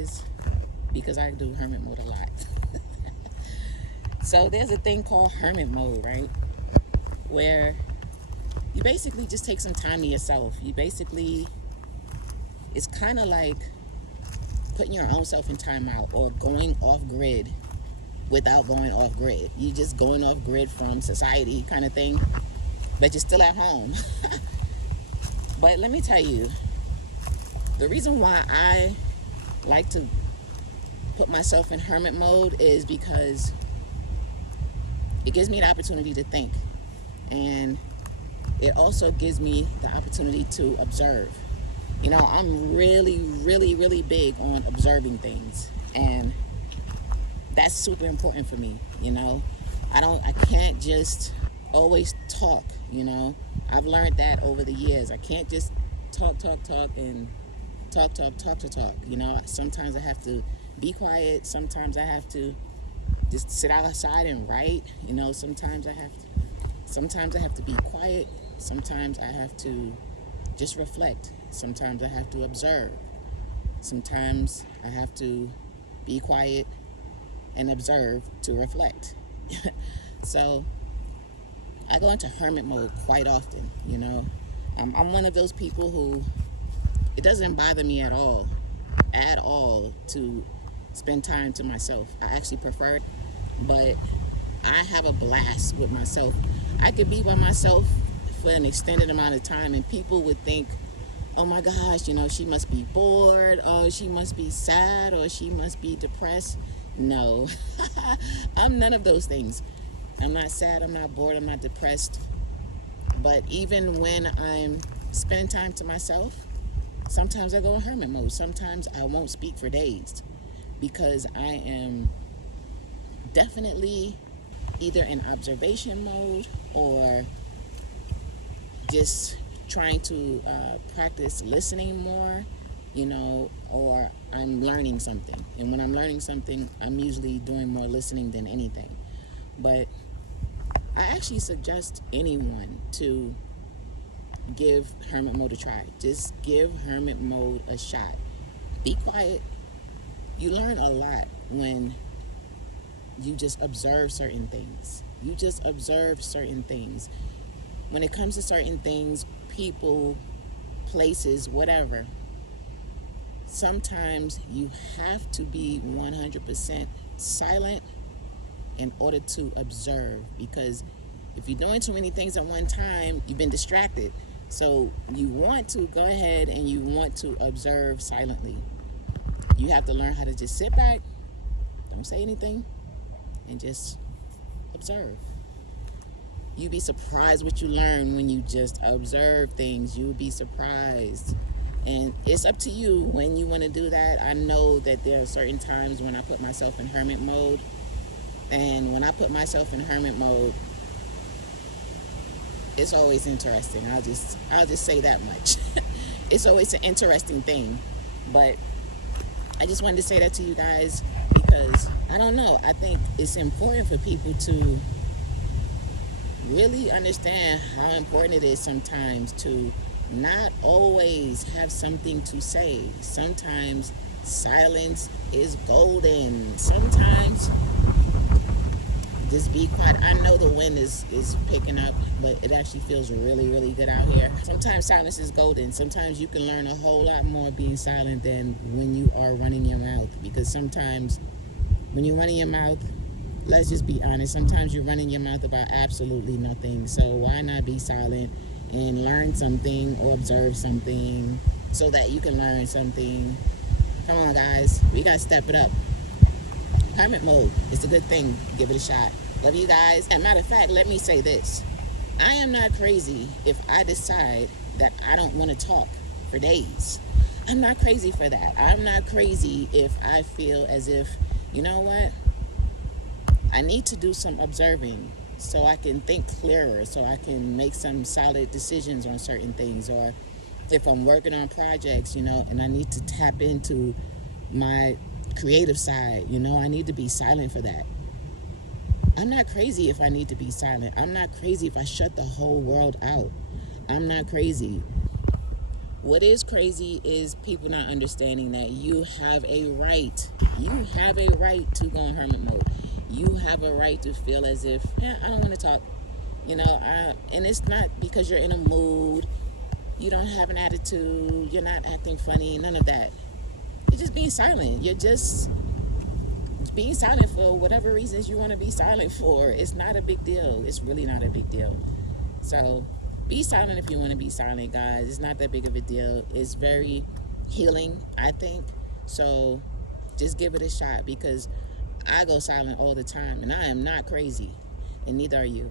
is because I do hermit mode a lot. So there's a thing called hermit mode, right? Where you basically just take some time to yourself. It's kind of like putting your own self in timeout or going off grid without going off grid. You just going off grid from society kind of thing, but you're still at home. But let me tell you, the reason why I like to put myself in hermit mode is because it gives me the opportunity to think, and it also gives me the opportunity to observe. You know, I'm really big on observing things, and that's super important for me. You know, I can't just always talk. You know, I've learned that over the years. I can't just talk and talk. You know, sometimes I have to be quiet. Sometimes I have to just sit outside and write. You know, sometimes I have to be quiet. Sometimes I have to just reflect. Sometimes I have to observe. Sometimes I have to be quiet and observe to reflect. So I go into hermit mode quite often, you know. I'm one of those people who, it doesn't bother me at all to spend time to myself. I actually prefer it, but I have a blast with myself. I could be by myself for an extended amount of time and people would think, oh my gosh, you know, she must be bored, or she must be sad, or she must be depressed. No, I'm none of those things. I'm not sad, I'm not bored, I'm not depressed. But even when I'm spending time to myself, sometimes I go in hermit mode. Sometimes I won't speak for days because I am definitely either in observation mode or just trying to practice listening more, you know, or I'm learning something. And when I'm learning something, I'm usually doing more listening than anything. But I actually suggest anyone to give hermit mode a try. Just give hermit mode a shot. Be quiet. You learn a lot when you just observe certain things. You just observe certain things. When it comes to certain things, people, places, whatever, sometimes you have to be 100% silent in order to observe, because if you're doing too many things at one time, you've been distracted. So you want to go ahead and you want to observe silently. You have to learn how to just sit back, don't say anything, and just observe. You'd be surprised what you learn when you just observe things. You'll be surprised. And it's up to you when you want to do that. I know that there are certain times when I put myself in hermit mode. And when I put myself in hermit mode, it's always interesting. I'll just say that much. It's always an interesting thing. But I just wanted to say that to you guys because, I don't know, I think it's important for people to really understand how important it is sometimes to not always have something to say. Sometimes silence is golden. Sometimes just be quiet. I know the wind is picking up, but it actually feels really good out here. Sometimes silence is golden. Sometimes you can learn a whole lot more being silent than when you are running your mouth, because sometimes when you're running your mouth, let's just be honest, sometimes you're running your mouth about absolutely nothing. So why not be silent and learn something or observe something so that you can learn something? Come on, guys. We got to step it up. Hermit mode is a good thing. Give it a shot. Love you guys. And matter of fact, let me say this. I am not crazy if I decide that I don't want to talk for days. I'm not crazy for that. I'm not crazy if I feel as if, you know what? I need to do some observing so I can think clearer, so I can make some solid decisions on certain things. Or if I'm working on projects, you know, and I need to tap into my creative side, you know, I need to be silent for that. I'm not crazy if I need to be silent. I'm not crazy if I shut the whole world out. I'm not crazy. What is crazy is people not understanding that you have a right. You have a right to go in hermit mode. You have a right to feel as if, yeah, I don't want to talk. And it's not because you're in a mood. You don't have an attitude. You're not acting funny. None of that. You're just being silent. You're just being silent for whatever reasons you want to be silent for. It's not a big deal. It's really not a big deal. So be silent if you want to be silent, guys. It's not that big of a deal. It's very healing, I think. So just give it a shot, because I go silent all the time and I am not crazy, and neither are you.